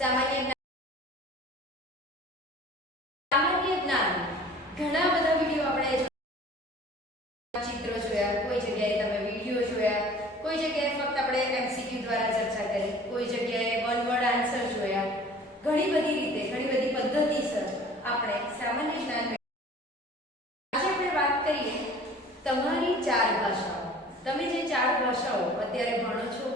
સામાન્ય જ્ઞાન ઘણા બધા વિડીયો આપણે ચિત્રો જોયા, કોઈ જગ્યાએ તમે વિડીયો જોયા, કોઈ જગ્યાએ ફક્ત આપણે એમસીક્યુ દ્વારા ચર્ચા કરી, કોઈ જગ્યાએ વન વર્ડ આન્સર જોયા. ઘણી બધી રીતે, ઘણી બધી પદ્ધતિસર આપણે સામાન્ય જ્ઞાન. આજે આપણે વાત કરીએ તમારી 4 ભાષાઓ. તમે જે 4 ભાષાઓ અત્યારે ભણો છો,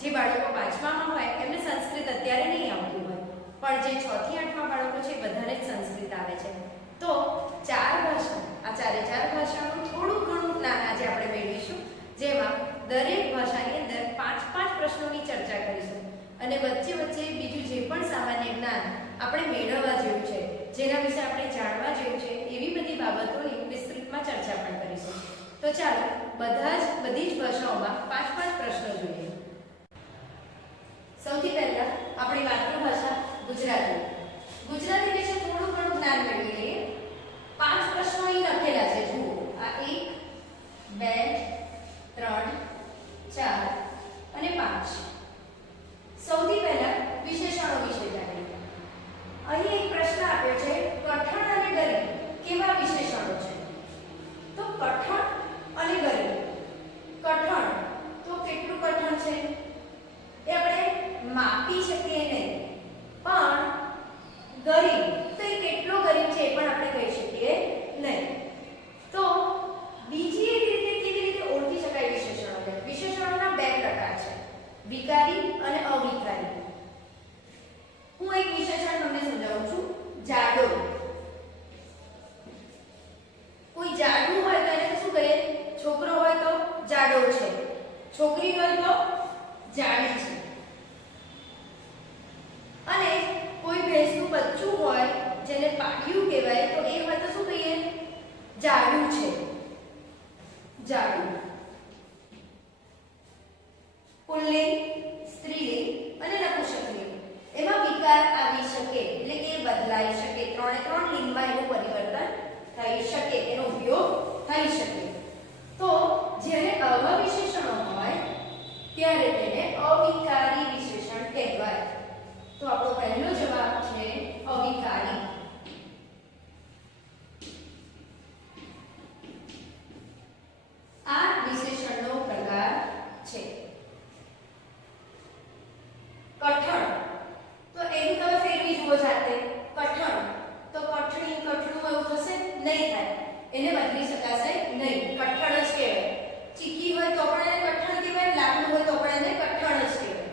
જે બાળકો 5મામાં હોય એમને સંસ્કૃત અત્યારે નહીં આવતું હોય, પણ જે 6 થી 8માં બાળકો છે બધાને જ સંસ્કૃત આવે છે. તો 4 ભાષા, આ 4 ભાષાનું થોડું ઘણું જ્ઞાન આજે આપણે મેળવીશું, જેમાં દરેક ભાષાની અંદર 5 પ્રશ્નોની ચર્ચા કરીશું અને વચ્ચે વચ્ચે બીજું જે પણ સામાન્ય જ્ઞાન આપણે મેળવવા જેવું છે, જેના વિશે આપણે જાણવા જેવું છે, એવી બધી બાબતોની વિસ્તૃતમાં ચર્ચા પણ કરીશું. તો ચાલો બધી જ ભાષાઓમાં 5 પ્રશ્નો જોઈએ. સૌથી પહેલા આપણી માતૃભાષા ગુજરાતી. ગુજરાતી વિશે થોડું ઘણું જ્ઞાન મેળવી લઈએ. 5 પ્રશ્નો અહીં લખેલા છે, જુઓ. આ 1 2 3 4 અને 5. સૌથી પહેલા વિશેષણો વિશે જાણીએ. અહીં એક પ્રશ્ન આપ્યો છે, કઠણ અને ગરીબ કેવા વિશેષણો છે? તો કઠણ અને ગરીબ. કઠણ તો કેટલું કઠણ છે એ આપણે માપી શકીએ નહીં, પણ ગરીબ તો એ કેટલો ગરીબ છે એ પણ આપણે કહી શકીએ નહીં. તો બીજી એક રીતે કેવી રીતે ઓળખી શકાય વિશેષણોને? વિશેષણોના 2 પ્રકાર છે, વિકારી અને અવિકારી. હું એક વિશેષણ તમને સમજાવું છું. જાડો. કોઈ જાડું હોય તો એને શું કહીએ? છોકરો હોય તો જાડો છે, છોકરી હોય તો જાડી છે. અને કોઈ ભેંસનું બચ્ચું હોય જેને પાડિયું કહેવાય તો એ હોય તો શું કહીએ? જાડું છે, જાડું. પુલ્લિંગ, સ્ત્રીલિંગ અને નપુંસકલિંગ, એમાં વિકાર આવી શકે, એટલે કે બદલાઈ શકે. 3 લિંગમાં એનું પરિવર્તન થઈ શકે, એનો ઉપયોગ થઈ શકે. તો જ્યારે આવા વિશેષણો હોય ત્યારે તેને અવિકારી વિશેષણ કહેવાય. તો આપણો પહેલો જવાબ છે અવિકારી. આ વિશેષણનો પ્રકાર છે. કઠણ તો એનું તમે ફેરવી જુઓ જાતે. કઠણ તો કઠણી, કઠણું એવું થશે નહીં થાય, એને બદલી શકાશે નહીં, કઠણ જ કહેવાય. ચીકી હોય તો પણ એને કઠણ કહેવાય, લાકડું હોય તો પણ એને કઠણ જ કહેવાય.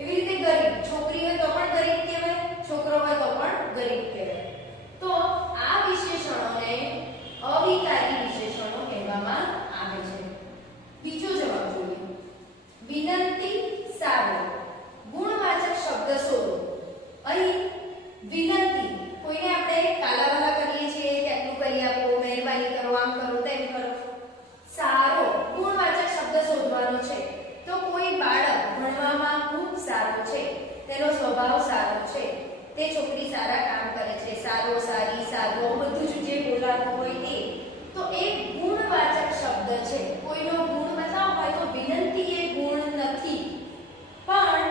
એવી રીતે ગરીબ, છોકરી હોય તો પણ ગરીબ કહેવાય, છોકરો હોય તો પણ ગરીબ કહેવાય. તો આ વિશેષણોને અવિકારી વિશેષણો કહેવામાં આવે છે. બીજો જવાબ જોઈએ. વિનંતી, સારો. ગુણવાચક શબ્દ શોધો. અહીં વિનંતી, કોઈને આપણે કાલાવાલા કરીએ છીએ કે આટલું કરી આપો, મહેરબાની કરો, આમ કરો, તેમ કરો. સારો, ગુણવાચક શબ્દ શોધવાનો છે. તો કોઈ બાળક ભણવામાં ખૂબ સારો છે, તેનો સ્વભાવ સારો છે, તે છોકરી સારા કામ કરે છે, સારો, સારી, સારો, બધું જ જે બોલાતું હોય એ, તો એ ગુણવાચક શબ્દ છે. કોઈનો ગુણ બતાવવો હોય તો વિનંતી એ ગુણ નથી, પણ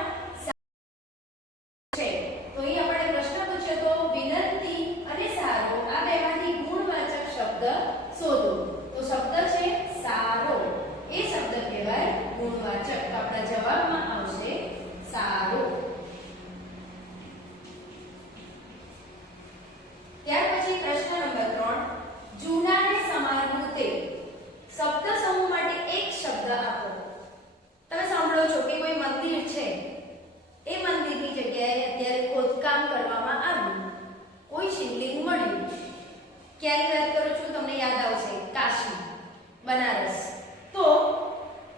છે. તો અહીં આપણે પ્રશ્ન પૂછ્યો તો વિનંતી અને સારો, આ બેમાંથી ગુણવાચક શબ્દ શોધો. તો શબ્દ છે સારો, એ શબ્દ કહેવાય ગુણવાચક. તો આપણા જવાબમાં આવશે સારો. ત્યાર પછી પ્રશ્ન નંબર 3, જૂનાને સમારવું તે. શબ્દ સમૂહ માટે એક શબ્દ આપો. તમે સાંભળો છો કે કોઈ મંદિર છે, એ મંદિરની જગ્યાએ અત્યારે ખોદકામ કરવામાં આવ્યું, કોઈ શિવલિંગ મળ્યું. ક્યાંની વાત કરું છું તમને યાદ આવશે? કાશી, બનારસ. તો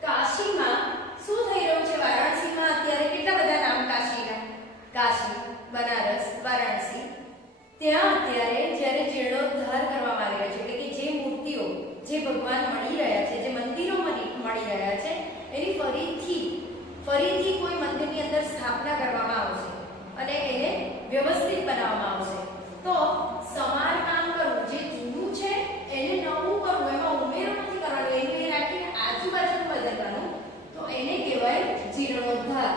કાશીમાં શું થઈ રહ્યું છે? વારાણસીમાં અત્યારે કેટલા બધા નામ કાશીના. કાશી, બનારસ, વારાણસી. ત્યાં અત્યારે જ્યારે જીર્ણોદ્ધાર કરવામાં આવી રહ્યો છે, એટલે કે જે મૂર્તિઓ, જે ભગવાન મળી રહ્યા છે, જે મંદિરો મળી રહ્યા છે, એની ફરીથી કોઈ મંદિરની અંદર સ્થાપના કરવામાં આવશે અને એને વ્યવસ્થિત બનાવવામાં આવશે. તો સમારકામ કરવું, જે જૂનું છે એને નવું કરવું, એમાં ઉમેરો નથી કરવાનો, એને રાખીને આજુબાજુનું બદલવાનું, તો એને કહેવાય જીર્ણોદ્ધાર.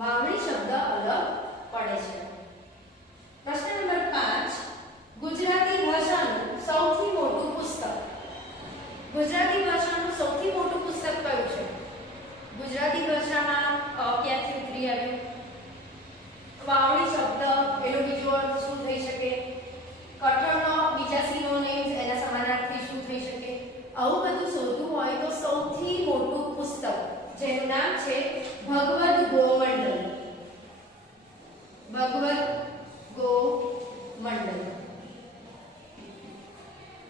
વાવણી શબ્દ અલગ પડે છે. પ્રશ્ન નંબર 5 ગુજરાતી ભાષાનું સૌથી મોટું પુસ્તક. ગુજરાતી ભાષાનું સૌથી મોટું પુસ્તક કયું છે? ગુજરાતી ભાષામાં ક્યાંથી ઉતરી આવ્યું? વાવણી શબ્દ એનો બીજો અર્થ શું થઈ શકે? કઠણનો બીજા સિનોનિમ્સ એના સમાનાર્થી શું થઈ શકે? આવું બધું શોધવું હોય તો સૌથી મોટું પુસ્તક જેનું નામ છે ભગવદ ગોમંડલ. ભગવદ ગોમંડલ.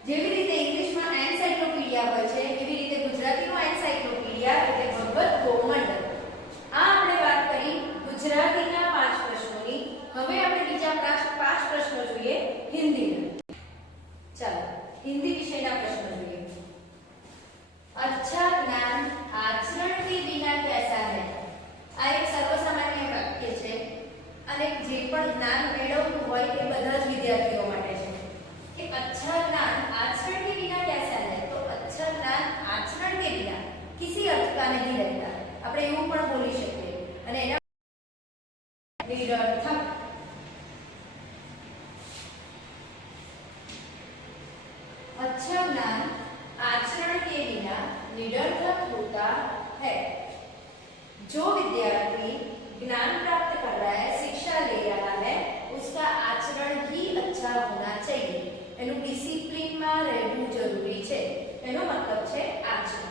જેવી રીતે ઇંગ્લિશમાં એન્સાઇક્લોપીડિયા હોય છે એવી રીતે ગુજરાતીનું એન્સાઇક્લોપીડિયા એટલે ભગવદ ગોમંડલ. આ આપણે વાત કરી ગુજરાતીના 5 પ્રશ્નોની. હવે આપણે બીજા 5 પ્રશ્નો જોઈએ હિન્દીના. ચાલો हिंदी विषयના પ્રશ્નો જોઈએ. अच्छा ज्ञान आचरण के बिना कैसा है? આ એક સર્વસામાન્ય વાક્ય છે અને જે પણ જ્ઞાન મેળવવું હોય એ બધા જ વિદ્યાર્થીઓ માટે છે કે अच्छा ज्ञान आचरण के बिना कैसा है? तो अच्छा ज्ञान आचरण के बिना किसी अर्थ का नहीं रहता. આપણે એવું પણ બોલી શકીએ અને એના નિરર્થક. अच्छा ज्ञान आचरण के बिना निरर्थक होता है. जो विद्यार्थी ज्ञान प्राप्त कर रहा है, शिक्षा ले रहा है, उसका आचरण ही अच्छा होना चाहिए. એનું ડિસિપ્લિનમાં રહેવું જરૂરી છે. એનો મતલબ છે આચરણ.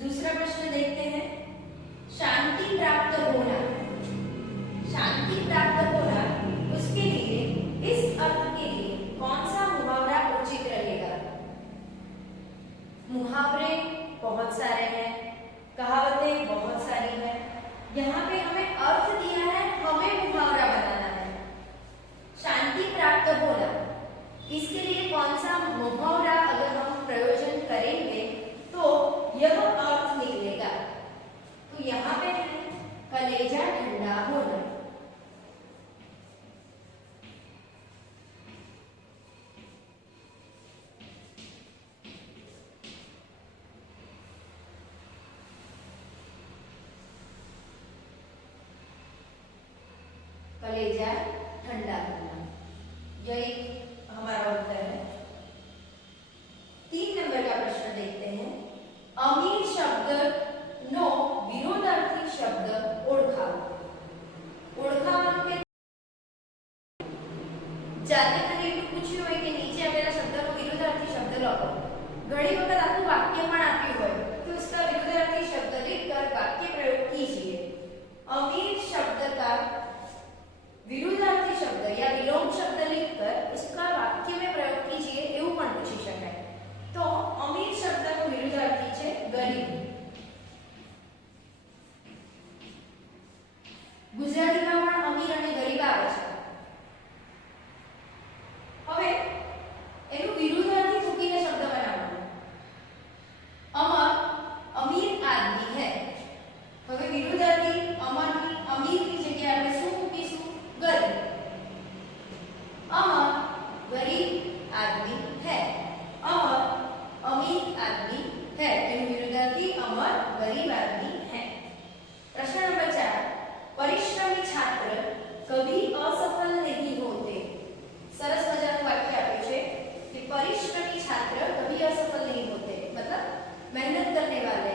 दूसरा प्रश्न देखते हैं. शांति प्राप्त होना. शांति प्राप्त होना उसके लिए इस अर्थ के लिए कौन सा मुहावरा उचित रहेगा? मुहावरे बहुत सारे हैं, कहावतें बहुत सारी हैं. यहाँ पे हमें अर्थ दिया है, हमें मुहावरा बनाना है. शांति प्राप्त होना इसके लिए कौन सा मुहावरा अगर हम प्रयोजन करेंगे तो यह अर्थ निकलेगा. तो यहाँ पे है कलेजा ठंडा होना. कलेजा ठंडा होना यही हमारा उत्तर है. 3 नंबर का प्रश्न देखते हैं. अमीर शब्द नो विरोधार्थी शब्द ओळखाવો. ઓળખાવાનું કે જાતે ખાલી એટલું પૂછ્યું હોય કે નીચે આપેલા શબ્દનો વિરોધાર્થી શબ્દ લખો. ઘણી વખત આખું વાક્ય પણ આપ્યું હોય તો इसका विरोधार्थी शब्द लिखकर वाक्य प्रयोग कीजिए. अमीर शब्द का विरोधार्थी शब्द या विलोम शब्द लिखकर उसका वाक्य में प्रयोग कीजिए એવું પણ પૂછી શકાય. તો અમીર શબ્દનો વિરોધાર્થી છે ગરીબ. ગુજરાતીમાં પણ અમીર અને ગરીબ આવે છે. હવે એનું વિરોધાર્થી મૂકીને શબ્દ બનાવવાનો. અમર અમીર આદમી હૈ. હવે વિરોધાર્થી અમરની અમીરની જગ્યાએ આપણે શું મૂકીશું? गरीब. अमर गरीब आदमी है. अमर अमीर आदमी है. એનું વિરોધાર્થી અમર ગરીબ આદમી है. प्रश्न नंबर 4. परिश्रमी छात्र कभी असफल नहीं होते. सरस मजाનું વાક્ય આપ્યું છે કે परिश्रमी छात्र कभी असफल नहीं होते. मतलब मेहनत करने वाले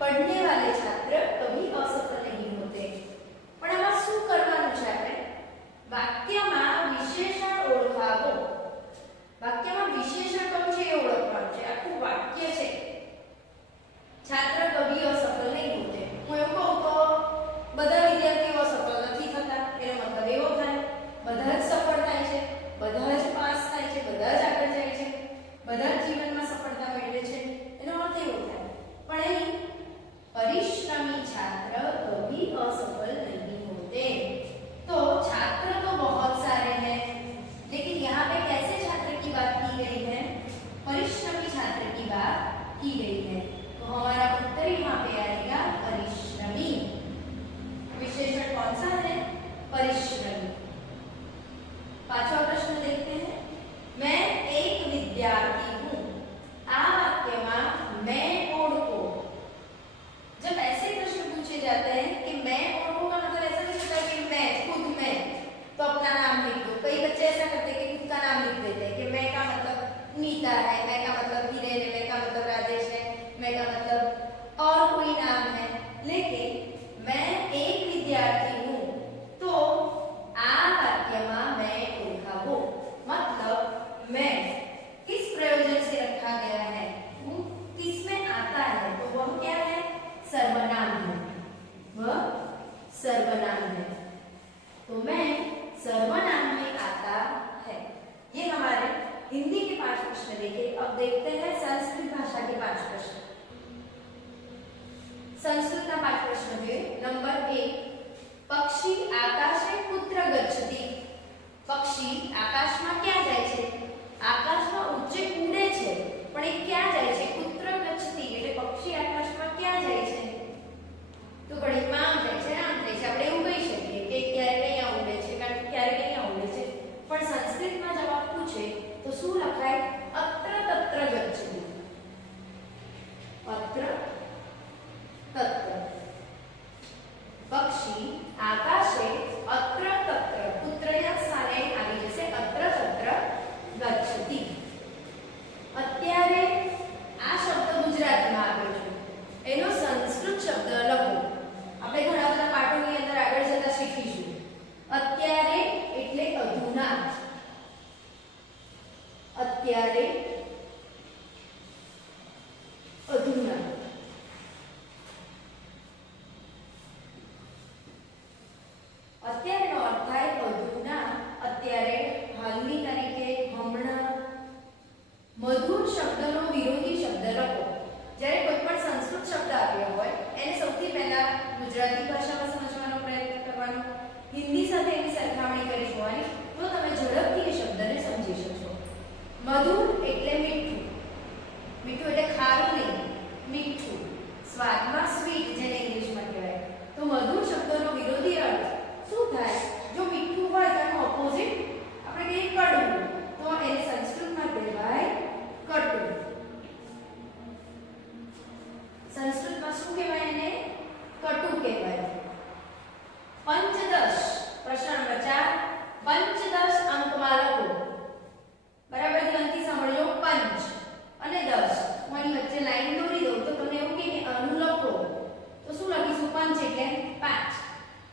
पढ़ने वाले छात्र कभी असफल नहीं होते. પણ આમાં શું કરવાનું છે? આપણે વાક્યમાં વિશેષણ ઓળખાવો. વાક્યમાં વિશેષણ કયું છે એ ઓળખવાનું છે. આખું વાક્ય છે છાત્ર કભી અસફળ નહીં હોતે. હું એવું કહું તો બધા વિદ્યાર્થીઓ અસફળ નથી થતા એનો મતલબ એવો થાય सर्वनाम है। तो मैं सर्वनाम में आता है। ये हमारे हिंदी के 5 प्रश्न देखे। अब देखते हैं संस्कृत भाषा के 5 प्रश्न। संस्कृत का 5 प्रश्न है। नंबर 1, पक्षी आकाशे कुत्र गच्छति। पक्षी आकाशમાં ક્યાં જાય છે? આકાશમાં ઊંચે ઉડે છે, પણ એ ક્યાં જાય છે? कुत्र गच्छति એટલે પક્ષી આકાશમાં ક્યાં જાય છે? તો ગણિતમાં આમ જાય છે, આમ જાય છે. આપણે એવું કહી શકીએ કે ક્યારેક અહીંયા ઉડે છે, ક્યારેક અહીંયા ઉડે છે. પણ સંસ્કૃતમાં જવાબ પૂછે તો શું લખાય? અત્ર તત્ર ગચ્છતિ. અત્ર તત્ર. પક્ષી આકાશે અત્ર તત્ર પુત્રના સ્થાને આવી જશે અત્ર તત્ર ગચ્છતિ. અત્યારે આ શબ્દ ગુજરાતીમાં આવ્યો છે, એનો સંસ્કૃત શબ્દ લખો. આપણે ઘણા બધા પાઠોની અંદર આગળ જતા શીખીશું. અત્યારે એટલે અધુના. અત્યારે અધુના. અત્યારેનો અર્થ થાય અધુના, અત્યારે, હાલની તારીખે, હમણાં. મધુર શબ્દનો વિરોધી શબ્દ લખો. જ્યારે કોઈ પણ સંસ્કૃત શબ્દ આવ્યો હોય એને સૌથી પહેલા ગુજરાતી ભાષામાં સમજવાનો પ્રયત્ન કરવાનો, હિન્દી સાથે એની સરખામણી કરી જોવાની, તો તમે ઝડપથી એ શબ્દને સમજી શકશો. મધુર એટલે મીઠું. મીઠું એટલે ખારું નહીં, મીઠું. સ્વાદમાં સ્વીટ, જેને ઇંગ્લિશમાં કહેવાય. તો મધુર શબ્દનો વિરોધી અર્થ શું થાય? જો મીઠું હોય તો એનું ઓપોઝિટ આપણે કહીએ કડવું, તો એને સંસ્કૃતમાં કહેવાય કટુ. સંસ્કૃતમાં શું કહેવાય? એને કટુ કહેવાય. પંચદશ, પ્રશ્ન નંબર 4, પંચદશ અંકમાં લખો. બરાબર ધ્યાનથી સાંભળજો. પંચ અને 10, હું આની વચ્ચે લાઈન દોરી દઉં તો તમને એવું કહે કે આનું લખો, તો શું લખીશું? પંચ એટલે 5,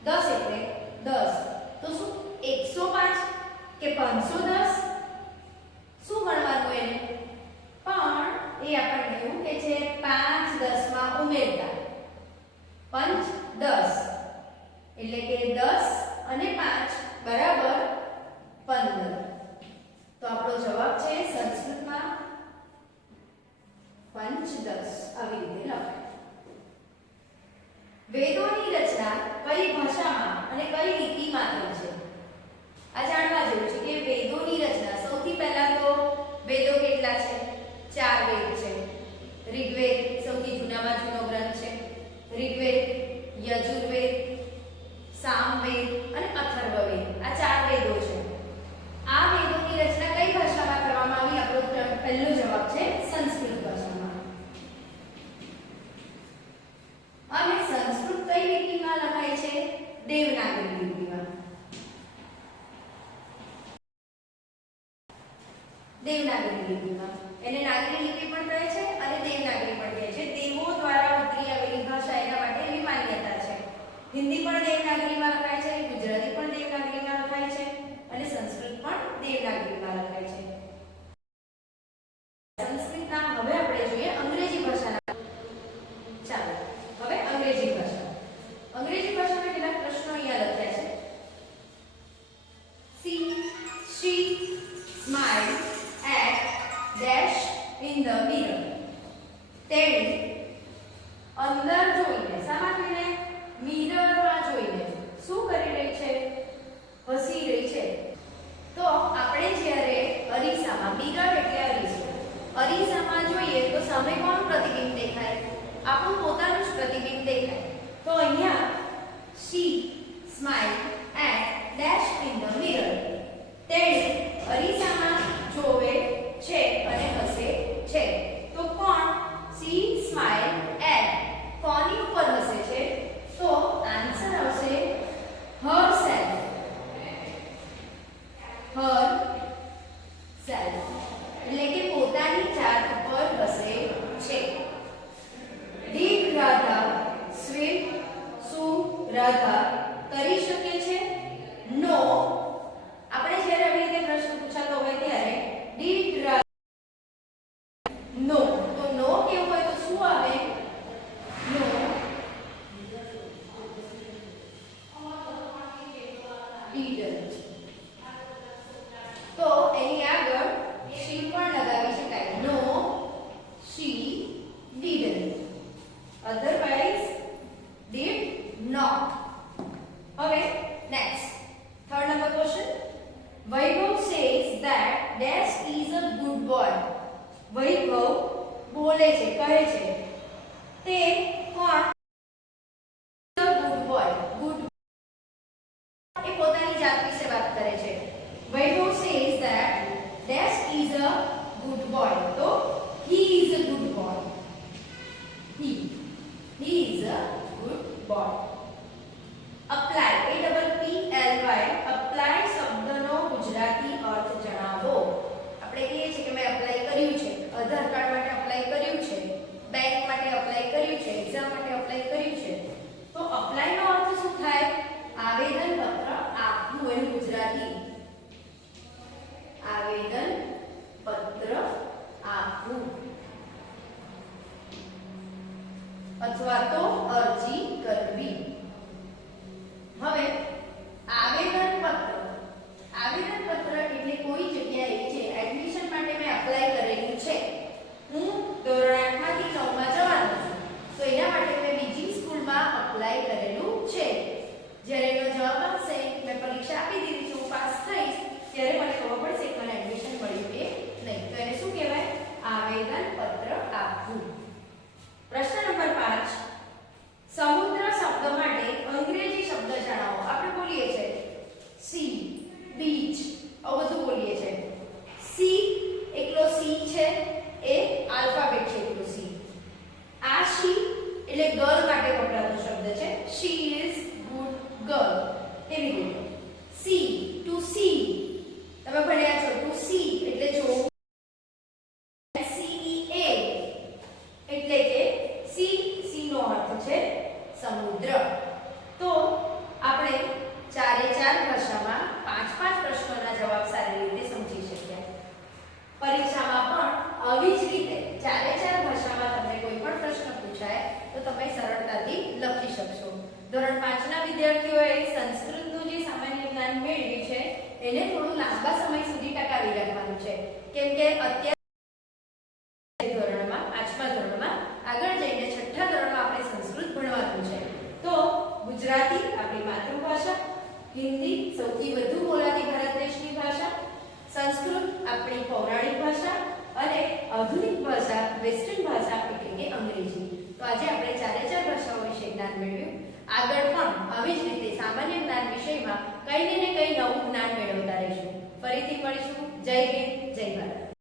10 એટલે 10. તો શું 105 કે 510? શું ગણવાનું એને? પણ એ આપણને એવું કે છે 5 10 માં ઉમેરતા. પંચ 10 એટલે કે 10 અને 5 બરાબર 15. તો આપણો જવાબ છે સંસ્કૃતમાં પંચ 10. આવી રીતે લખાય. વેદોની રચના કઈ ભાષામાં અને કઈ લીટીમાં થઈ છે? આ જાણવા જેવું છે કે વેદોની રચના સૌથી પહેલા તો વેદો કેટલા છે? 4 વેદ છે. ઋગ્વેદ સૌથી જૂનામાં જૂનો ગ્રંથ છે. ઋગ્વેદ, યજુર્વેદ, સામવેદ અને અથર્વવેદ, આ 4 વેદો છે. આ વેદોની રચના કઈ ભાષામાં કરવામાં આવી? આપણો પહેલો જવાબ છે સંસ્કૃત ભાષામાં. અને સંસ્કૃત કઈ લિપિમાં લખાય છે? દેવનાગરી લિપિમાં. દેવનાગરી લિપિમાં. એને નાગરી લિપિ પણ કહે છે અને દેવનાગરી પણ કહે છે. દેવો દ્વારા ઉતરી આવેલી ભાષા, એના માટે એની માન્યતા છે. હિન્દી પણ દેવનાગરીમાં લખાય છે, ગુજરાતી પણ દેવનાગરીમાં લખાય છે અને સંસ્કૃત પણ દેવનાગરીમાં લખાય છે. સંસ્કૃતના હવે આપણે જોઈએ અંગ્રેજી ભાષાના. ચાલો હવે અંગ્રેજી ભાષા. અંગ્રેજી ભાષામાં કેટલાક પ્રશ્નો અહીંયા લખ્યા છે. C, she, smile at dash in the mirror. તેણી અંદર જોઈને, શામાં જોઈને? મિરરમાં જોઈને શું કરી રહી છે? હસી રહી છે. તો આપણે જ્યારે અરીસામાં, મિરર એટલે અરીસો, અરીસામાં જોઈએ તો સામે કોણ પ્રતિબિંબ દેખાય? આપણું પોતાનું જ પ્રતિબિંબ દેખાય. તો અહીંયા she smile at dash in the mirror. તેણી અરીસામાં જોવે છે અને હસે છે. તો કોણ? she smile at કોની ઉપર હસે છે? તો આન્સર આવશે herself. herself એટલે કે પોતાની જાત ઉપર હસે છે. કહે છે તે કોણ? Good boy. ગુડ એ પોતાની જાત વિશે વાત કરે છે. Vaibhav says that dash is a good boy. તો he is a good boy. he is a good boy. apply apply શબ્દનો ગુજરાતી અર્થ જણાવો. આપણે કહીએ છીએ કે મેં એપ્લાય કર્યું છે, આધાર કાર્ડ માટે એપ્લાય કર્યું છે, બેંક માટે એપ્લાય કર્યું છે, એક્ઝામ માટે એપ્લાય કર્યું છે. તો અપ્લાય નો અર્થ શું થાય? આવેદન પત્ર આપવું. એનું ગુજરાતી આવેદન પત્ર આપવું અથવા તો અરજી કરવી. હવે આવેદન પત્ર એટલે કોઈ જગ્યાએ છે એડમિશન માટે મેં એપ્લાય કરેલું છે, હું ધોરણ 8 માંથી 9 માં જવાનું છું, તો એના માટે મેં બીજી સ્કૂલમાં એપ્લાય કરેલું છે. જ્યારે એનો જવાબ આવશે, મેં પરીક્ષા આપી દીધી છે, હું પાસ થઈશ, ત્યારે મને ખબર પડશે કે મને એડમિશન મળ્યું કે નહીં. તો એને શું કહેવાય? આવેદન પત્ર આપવું. પ્રશ્ન નંબર 5, સમુદ્ર શબ્દ માટે અંગ્રેજી શબ્દ જણાવો. આપણે બોલીએ છે સી, બીચ, આ બધું બોલીએ છે. સી એકલો સી છે, એ આલ્ફાબેટ છે એકલો સી. આ શી એટલે ગર્લ માટે વપરાતો શબ્દ છે. She is good girl. એવી રીતે સી ટુ સી તમે ભણ્યા છો. ટુ સી એટલે જોવું. CEA એટલે કે સી નો અર્થ છે સમુદ્ર. તો આપણે ચારે ચાર ભાષામાં 5-5 પ્રશ્નોના જવાબ સારી રીતે સમજી શક્યા. પરીક્ષામાં પણ આવી જ રીતે ચારે ચાર ભાષામાં તમને કોઈ પણ પ્રશ્ન પૂછાય તો તમે સરળતાથી લખી શકશો. ધોરણ 5 ના વિદ્યાર્થીઓએ સંસ્કૃતનું જે સામાન્ય જ્ઞાન મેળવ્યું છે એને થોડું લાંબા સમય સુધી ટકાવી રાખવાનું છે, કેમ કે અત્યારે ધોરણમાં 5મા ધોરણમાં આગળ જઈને 6ઠ્ઠા ધોરણમાં આપણે સંસ્કૃત ભણવાનું છે. તો ગુજરાતી આપણી માતૃભાષા, હિન્દી સૌથી વધુ બોલાતી ભારત દેશની ભાષા, સંસ્કૃત આપણી પૌરાણિક ભાષા અને આધુનિક ભાષા વેસ્ટર્ન ભાષા એટલે કે અંગ્રેજી. તો આજે આપણે ચારે ચાર ભાષાઓ વિશે જ્ઞાન મેળવ્યું. આગળ પણ આવી જ રીતે સામાન્ય જ્ઞાન વિષયમાં કંઈ ને કંઈ નવું જ્ઞાન મેળવતા રહીશું. ફરીથી મળીશું. જય હિન્દ, જય ભારત.